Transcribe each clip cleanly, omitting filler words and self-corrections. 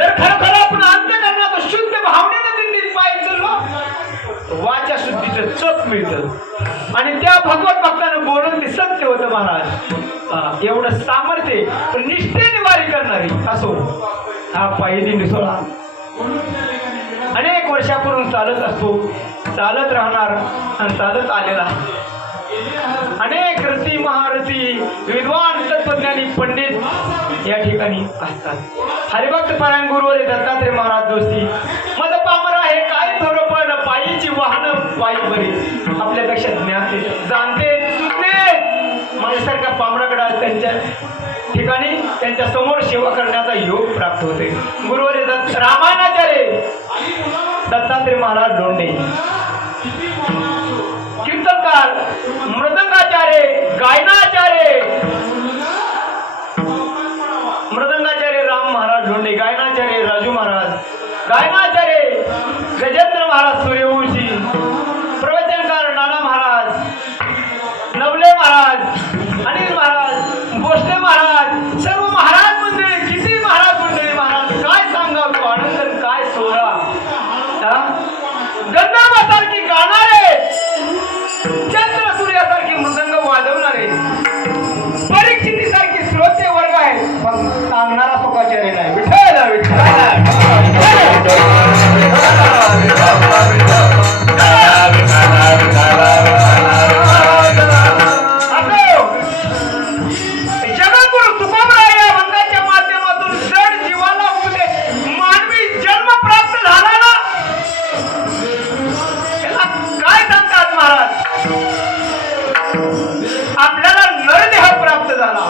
जर खरोखर आपण अंतःकरणात शुद्ध भावनेने दिंडीत पायी चाललो वाचा शुद्धीचं चोख मिळतं आणि त्या भगवत भक्तानं बोलून ते सत्य होतं महाराज. एवढं सामर्थ्य पण निष्ठेने वारी करणारी असो हा पायी दिंडी सोहळा अनेक वर्षापूर्वी चालत असतो, चालत राहणार आणि चालत आलेला. अनेक रती महारथी विद्वान तत्वज्ञानी पंडित या ठिकाणी असतात. हरिभक्त पारायण गुरुवर दत्तात्रय महाराज दोस्ती मद पामर आहे काय थोडं पण पायीची वाहन पायी बरी आपल्यापेक्षा ज्ञाते जाणते सुज्ञे माझ्यासारख्या पामराकडे त्यांच्या ठिकाणी त्यांच्या समोर सेवा करण्याचा योग प्राप्त होते. गुरुवर रामायणाचार्य दत्तात्रय महाराज लोंढे, कीर्तनकार मृदंगाचार्य गायनाचार्य मृदंगाचार्य राम महाराज लोंढे, गायनाचार्य राजू महाराज, गायनाचार्य गजेंद्र महाराज सूर्यवंशी, प्रवचनकार नाना महाराज, नवले महाराज, अनिल महाराज, भोसले महाराज, सर्व महाराज मंडळी किती महाराज मंडळी महाराज काय सांगावं तो आनंद काय सोहळा. गंधर्वासारखी गाणारे चंद्र सूर्यासारखी मृदंग वाजवणारे परीक्षितीसारखी श्रोते वर्ग आहे पण सांगणारा सुखाचार्य नाही. विठ्ठल विठ्ठल जगद्गुरु तुकोबराय या भंगाच्या माध्यमातून जड जीवाला उपदेश मानवी जन्म प्राप्त झाला ना त्याला काय सांगतात महाराज. आपल्याला नरदेह प्राप्त झाला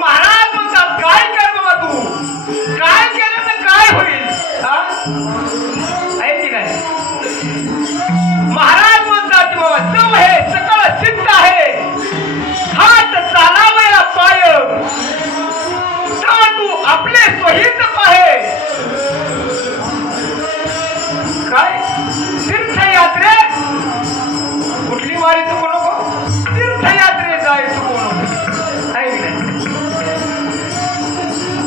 महाराज म्हणतात काय कर बाबा तू काय केलं तर काय होईल आहे की नाही. महाराज म्हणतात बाबा चव हे सकळ सिद्ध आहे हात चालावया पाय तू आपले स्वहित पाहे. काय तीर्थयात्रे कुठली वारी चुकू नको तीर्थयात्रे जाय चुकू नको आहे की नाही.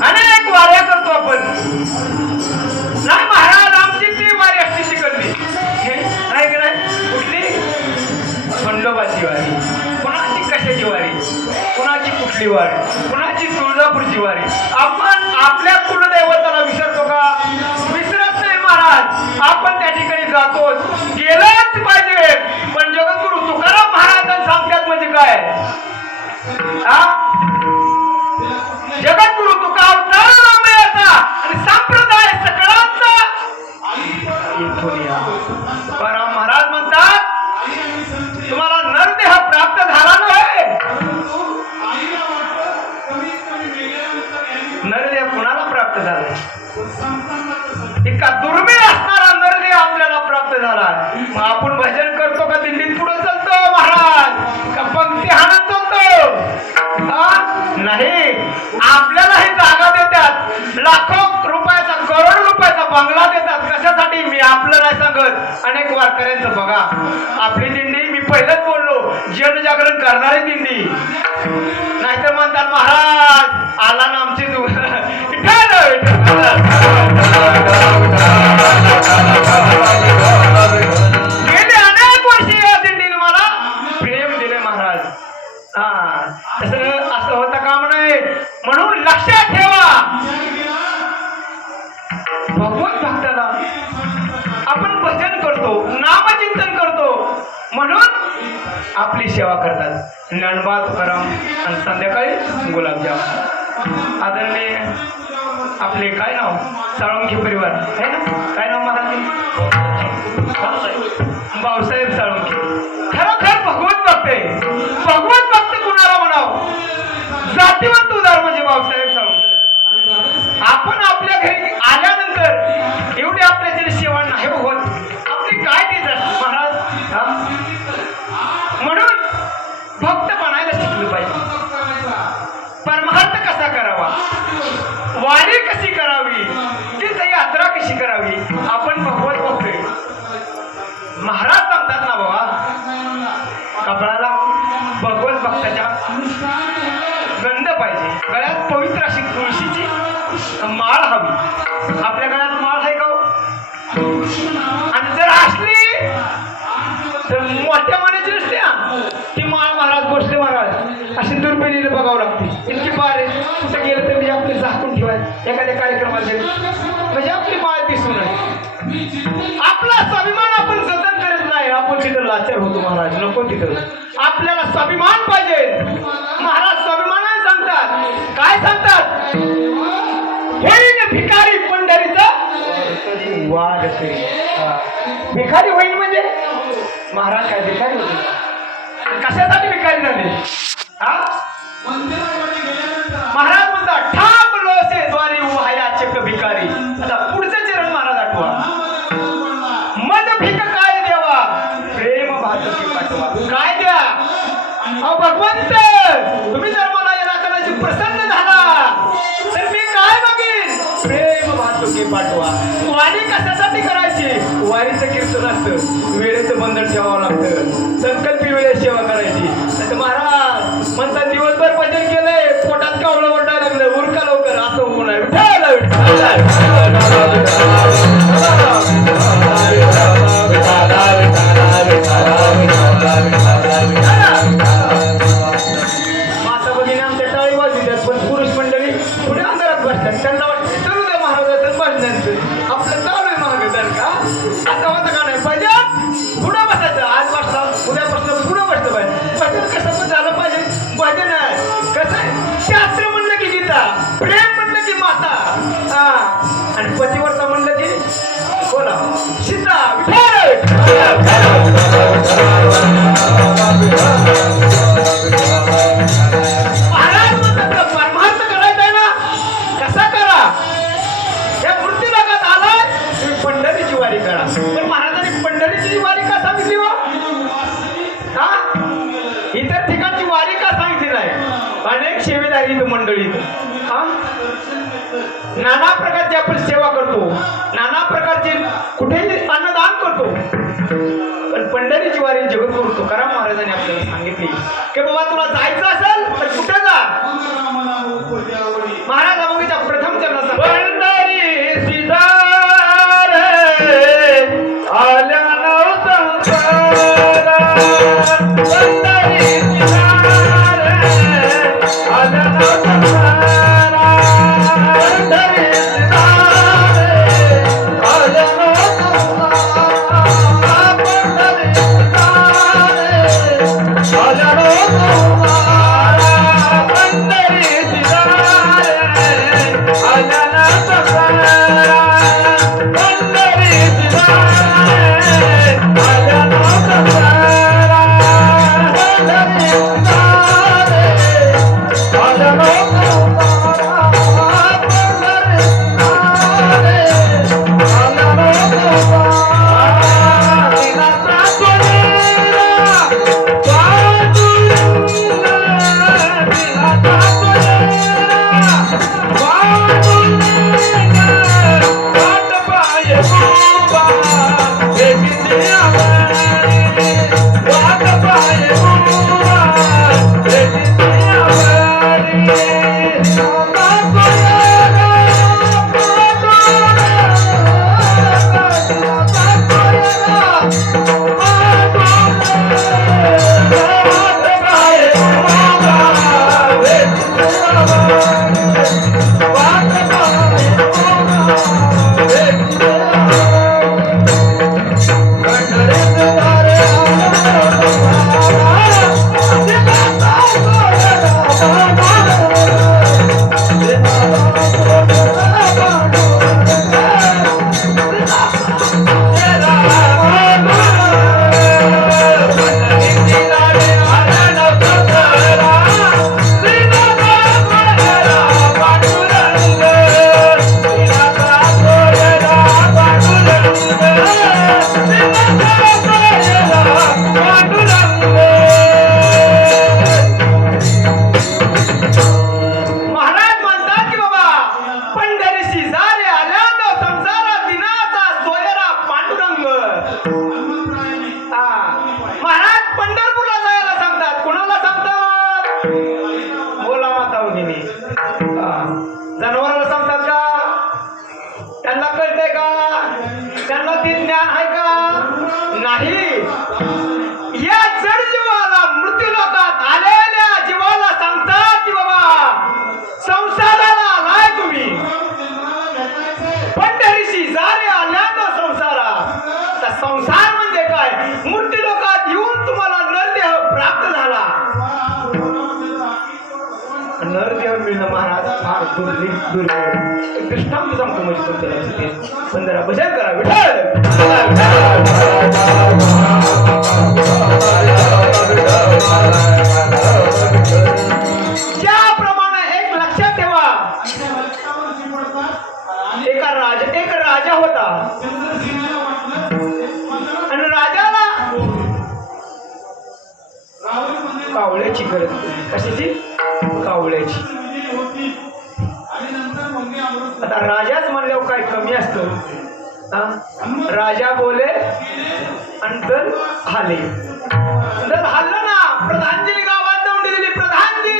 अनेक वाऱ्या करतो आपण नाही महाराज आमची ती वारी असती शिकवली नाही की नाही. कुठली खंडोबाची वारी, कुणाची कशाची वारी, कुणाची कुठली वारी, कुणाची तुळजापूरची वारी. आपण आपल्या कुलदैवताला विसरतो का? विसरत नाही महाराज. आपण त्या ठिकाणी जातो गेलंच पाहिजे पण जगद्गुरु तुकाराम महाराज सांगतात म्हणजे काय जगद्गुरु तुका अवतार आणि संप्रदाय सकळांचा तुकाराम महाराज म्हणतात तुम्हाला नरदेह प्राप्त झाला नाही. नरदेह कुणाला प्राप्त झाला? एका दुर्मिळ असणारा नरदेह आपल्याला प्राप्त झाला. मग आपण भजन करतो का दिल्लीत पुढे चालतो महाराज का पंक्ती हाणत चालतो नाही. आपल्याला ही जागा देतात लाखो रुपयाचा करोड रुपयाचा बंगला देतात कशासाठी मी आपलं नाही सांगत. अनेक वारकऱ्यांचं बघा आपली दिंडी मी पहिलंच बोललो जनजागरण करणारी दिंडी नाहीतर म्हणतात महाराज आला ना आमची गेले अनेक वर्षे या दिंडीने मला प्रेम दिले महाराज. असं होतं काम नाही म्हणून लक्षात ठेवा भगवत भक्ताला आपण भजन करतो नामचिंतन करतो म्हणून आपली सेवा करतात. ज्ञानोबा तुकाराम आणि संध्याकाळी गुलाबजाम. आदरणीय आपले काय नाव साळुंखे परिवार आहे ना काय नाव महाराज भाऊसाहेब साळुंखे खरोखर भगवत भक्त आहे. भगवत भक्त कुणाला म्हणावं जातीवंत उदाहरण म्हणजे भाऊसाहेब साळुंखे. आपण आपल्या घरी आल्यानंतर एवढी आपल्याची सेवा नाही होत आपली काय देत असते महाराज. म्हणून भक्त बनायला शिकलं पाहिजे. परमार्थ कसा करावा, वारी कशी करावी, तीर्थयात्रा कशी करावी आपण भगवत बघतोय. महाराज सांगतात ना बाबा कपाळाला भगवत भक्ताच्या गंध पाहिजे, गळ्यात पवित्र अशी तुळशीची माळ हवी. आपल्या गळ्यात माळ आहे का हो? आणि जर असली तर मोठ्या मानाची नसते हा. ती माळ महाराज गोष्टी महाराज अशी दुर्बिणीने बघावं लागते. इतकी बार आहे कुठं गेलं तर म्हणजे आपले झाकून ठेवाय एखाद्या कार्यक्रमात म्हणजे आपली माळ दिसून आहे. आपला स्वाभिमान आपण जतन करत नाही. आपण तिथं लाचार होतो महाराज. नको तिथं. आपल्याला स्वाभिमान पाहिजे. महाराज स्वाभिमानाने सांगतात. काय सांगतात? होईन भिकारी पंढरीचा वाढ असे. भिकारी होईन म्हणजे महाराज काय भिकारी होते? कशासाठी भिकारी झाले? हा महाराज म्हणतात ठाम लोसे द्वारी वाया चक भिकारी. आता पुढचे चरण महाराज आठवा. मन भिक काय देवा प्रेम भातुकी पाठवा. काय द्या? अहो भगवंत तुम्ही जर मला या राखण्याची प्रसन्न झाला तर मी काय मागेन? प्रेम भातुकी पाठवा. वारी कशासाठी करायची? वारीचं कीर्तन असतं. वेळेचं बंधन ठेवावं लागतं. संकल्पी वेळेत सेवा करायची. तर महाराज म्हणतात दिवसभर भजन केलंय पोटात कावळं ओरडायला लागलं उरका लवकर असं होऊ नये. माता भगिनी आमच्या टाळी वाजवितात पण पुरुष मंडळी पुढे अंधारात बसतात. त्यांना वाटतं चलू द्या महाराजाचं भजनांचं आपलं चालू आहे महाराजांचं का असं होतं का नाही? भजन पुढं बसायचं. आज बसला उद्यापासून पुढं बसलं पाहिजे. भजन कसं पण झालं पाहिजे. भजन आहे कसं आहे? शास्त्र म्हणलं की गीता, प्रेम म्हणलं की माता, हा आणि पतिव्रता म्हणलं की कोणा सीता महाराज म्हणतात परमार्थ करायचा आहे ना कसा करा? या मूर्ती भागात आलाय तुम्ही पंढरीची वारी करा. पण महाराजांनी पंढरीची वारी का सांगितली हो? हा इतर ठिकाणची वारी का सांगितली नाही? अनेक सेवेदारी मंडळीत हा नाना प्रकारची आपण सेवा करतो. नाना प्रकारचे कुठेही अन्नदान करतो. पण पंढरीची वारी जगद्गुरु तुकाराम महाराजांनी आपल्याला सांगितली की बाबा तुला जायचं असेल तर कुठे जा? महाराज अभंगीच्या प्रथम चरणात पंढरी सिधार आल्या नव संसार. पंढरी सिधार आल्या नव संसार. पंढरी सिधार आल्या नव संसार. पंढरी सिधार आल्या नव संसार. पंढरी सिधार आल्या नव संसार. पंढरी सिधार आल्या नव संसार. पंढरी सिधार आल्या नव जनावराला सांगतात का नाही. या जड जीवाला मृत्यू लोकात आलेल्या जीवाला सांगतात की बाबा संसाराला आलाय तुम्ही, पंढरीशी जारे आल्यानं संसारा. तर संसार म्हणजे काय? मृत्यू लोकात येऊन तुम्हाला नरदेह प्राप्त झाला. नरदेव मिळणं महाराज फार दुर्लभ. एक दृष्टांत सांगतो म्हणजे तुमच्या लक्षात येईल. पण जरा भजन करा विठ्ठल. ज्याप्रमाणे एक लक्षात ठेवा, एक राजा होता आणि राजाला कावळ्याची गरज होती. कशाची? कावळ्याची. आता राजाच म्हणल्यावर काय कमी असतं? राजा बोले आणि दल हाले. दल हल्लं ना, प्रधानजीने गावात दौंडी दिली. प्रधानजी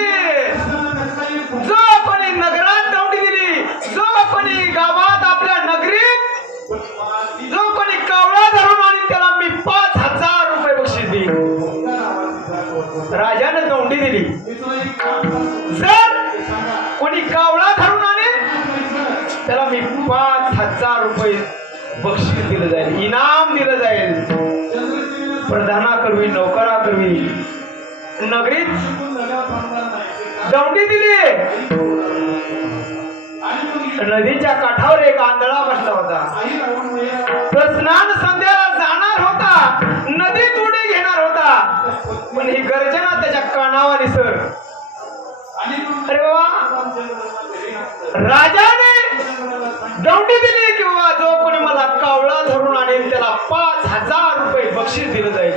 जो कोणी नगरात दौंडी दिली, जो कोणी गावात आपल्या नगरीत जो कोणी कावळा धरून आणि त्याला मी 5,000 रुपये बक्षीस देईन. राजाने दौंडी दिली. जर कोणी कावळा धरून आणेल त्याला मी 5,000 रुपये बक्षीस दिलं जाईल, इनाम दिलं जाईल. प्रधाना करवी, नौकरा करवी. नगरीत दौंडी दिली. नदीच्या काठावर एक आंधळा बसला होता. तो स्नान संध्याला जाणार होता, नदीत उडी घेणार होता, पण ही गर्जना त्याच्या कानावर सर. अरे बाबा, राजाने दौंडी दिली किंवा जो कोणी मला कावळा धरून आणेल त्याला 5,000 रुपये बक्षीस दिलं जाईल.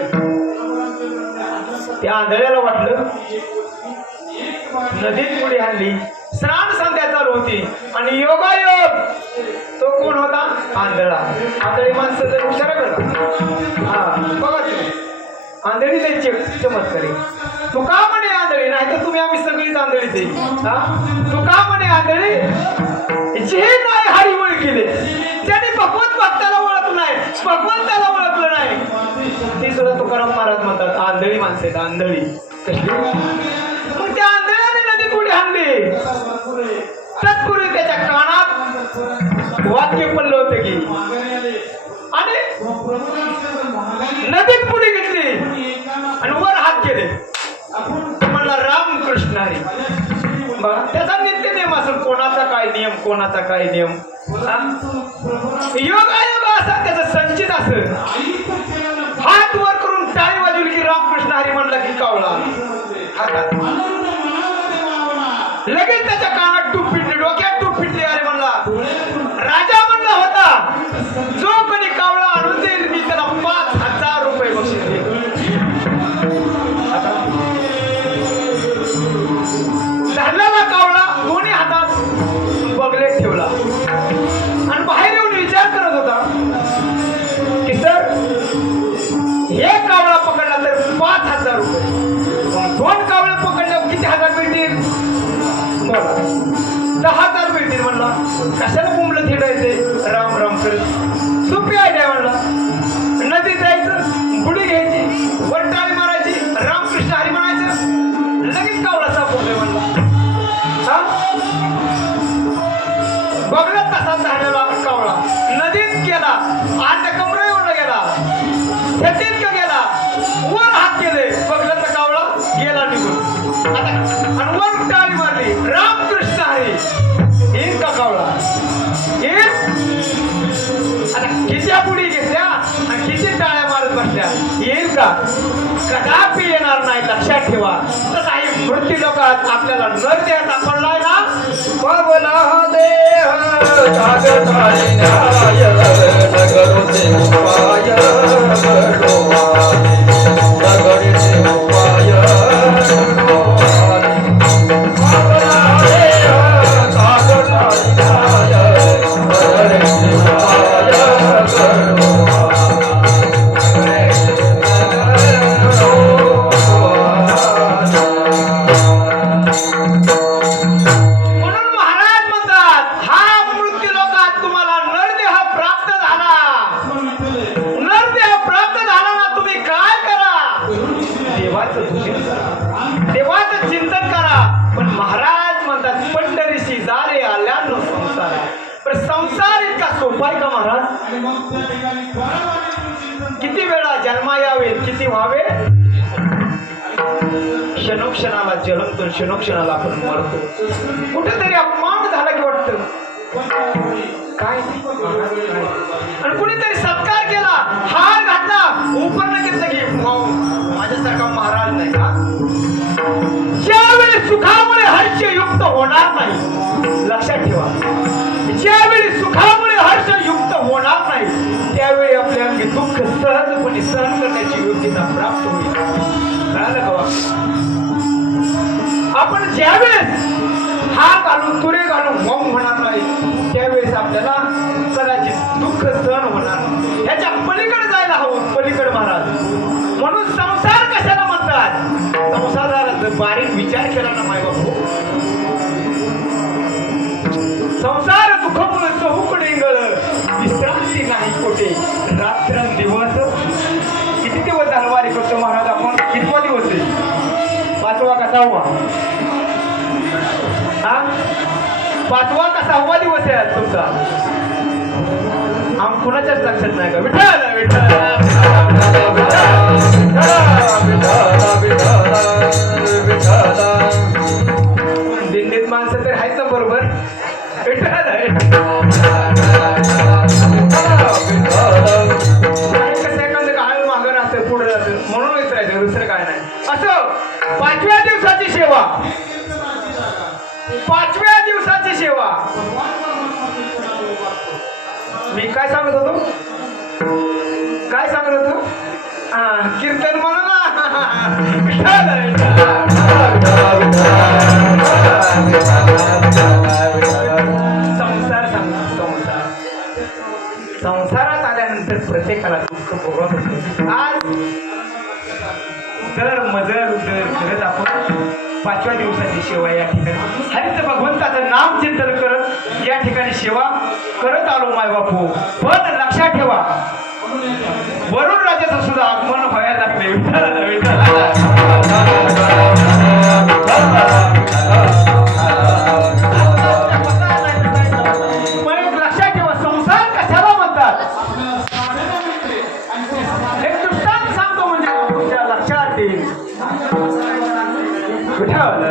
त्या आंधळ्याला वाटलं, नदीत उडी आणली, स्नान संध्या चालू होती आणि योगायोग तो कोण होता? आंधळा. आंधळी माणसं जर हुशार करता. हा बघा, आंधळी त्यांची चमत्कारी. तू का म्हणे आंधळी? नाही तर तुम्ही आम्ही सगळीच आंधळीच आहे. तू का म्हणे आंधळी? जे नाही हरी ओळखले, ज्याने भगवत भक्ताला ओळखलं नाही, भगवंताला ओळखलं नाही, ती सुद्धा तुकाराम महाराज म्हणतात आंधळी माणसं आहेत. आंधळी कसली? मग त्या आंधळ्याने नदीत उडी आणली. तत्पूर्वी त्याच्या कानात वाक्य पडलं होतं की, आणि नदीत पुढे घेतली आणि वर हात केले. म्हणला रामकृष्ण हरी. बघा, त्याचा नित्य नियम असेल. कोणाचा काय नियम, कोणाचा काय नियम. योगायोग असा त्याचा संचित असेल. हात वर करून टाळी वाजवली की रामकृष्ण हरी म्हणला की कावळा हातात. लगेच त्याच्या कानात टूप पिटली, डोक्यात टूप पिटली. अरे म्हणला, राजा म्हणला होता जो कोणी कावळा आणून देईल मी त्याला 5,000 रुपये बक्षीस देईल. धरलेला कावळा दोन्ही हातात बगलेत ठेवला आणि बाहेर येऊन विचार करत होता की सर, हे कावळा पकडला तर 5,000 रुपये, 2 कावळे पकडल्यावर किती हजार मिळतील? बोला, 10,000 मिळतील. म्हणला कशाला बुमलं थिडायचे, राम राम करत. सोपी आयडिया म्हणला. नदीत जायचं, बुडी घ्यायची, वर टाळी मारायची, रामकृष्ण हरी म्हणायचं, लगेच कावळा सापडतोय म्हणला. बघत तसा झालेला कावळा नदीत गेला, आत कमरेवर गेला, छतीत गेला, वर हात केले, बघलं तर कावळा गेला निघून. आता आणि वर टाळी मारली, रामकृष्ण हरी. येईल का कावळा? येईल. आता किती बुडी घेतल्या आणि किती टाळ्या मारत बसल्या, येईल का? कदापि येणार नाही. लक्षात ठेवा. तसं आहे मृत्यू लोकात आपल्याला नरदेह सापडलाय ना, बोला देह जागताय न्याय नगरचे उपाय नगरचे उपाय नरदेह प्राप्त झाला किती वेळा जन्मा यावे, किती व्हावे, क्षणोक्षणाला जन्मतो, क्षणोक्षणाला आपण मरतो. कुठेतरी अपमान झाला की वाटतं काय, आणि कुणीतरी सत्कार केला, हार घातला, उपर्ण घेतलं की माझ्यासारखा महाराज नाही का. ज्यावेळी सुखामुळे हर्ष युक्त होणार नाही, लक्षात ठेवा, ज्यावेळी सुखामुळे हर्ष युक्त होणार नाही त्यावेळी आपल्या अंगी दुःख सहजपणे सहन करण्याची योग्यता प्राप्त होईल. कळालं का? आपण ज्यावेळेस हात घालून तुरे घालून मौन होणार नाही त्यावेळेस आपल्याला कदाचित दुःख सहन होणार नाही. ह्याच्या पलीकडे जायला हवं, पलीकडे महाराज. म्हणून संसार कशाला म्हणतात? संसाराला बारीक विचार केला ना माय बापू, संसार दुःखमुळे चहूकडे गळ, विश्रांती नाही कोठे, रात्रंदिवस. किती दिवस हलवारी करतो महाराज आपण? कितवा दिवस आहे? पाचवा का सहावा? हा, पाचवा का सहावा दिवस आहे आज तुमचा? आम कुणाच्याच लक्षात नाही का? विठ्ठल विठ्ठल दिंडीत माणसं तर आहेत ना बरोबर. विठ्ठल सेकंद काय मागं राहतं, पुढे राहतं, म्हणून विचारायचं, दुसरं काय नाही. असं 5व्या दिवसाची सेवा, 5व्या दिवसाची सेवा. मी काय सांगत होतो, काय सांगत होतो? कीर्तन म्हणून संसार सांगतो. संसार, संसारात आल्यानंतर प्रत्येकाला दुःख भोगत होतं. आज दर मजल उदर करत आपण 5व्या दिवसाची सेवा या ठिकाणी हरित भगवंताचं नाम चिंतन करत या ठिकाणी सेवा करत आलो माय बापू. पण लक्षात ठेवा, वरुण राजाचं सुद्धा आगमन व्हायला लागले. पण लक्षात ठेवा, संसार कशाला म्हणतात? एक दृष्टांत सांगतो म्हणजे तुमच्या लक्षात येईल. विठ्ठल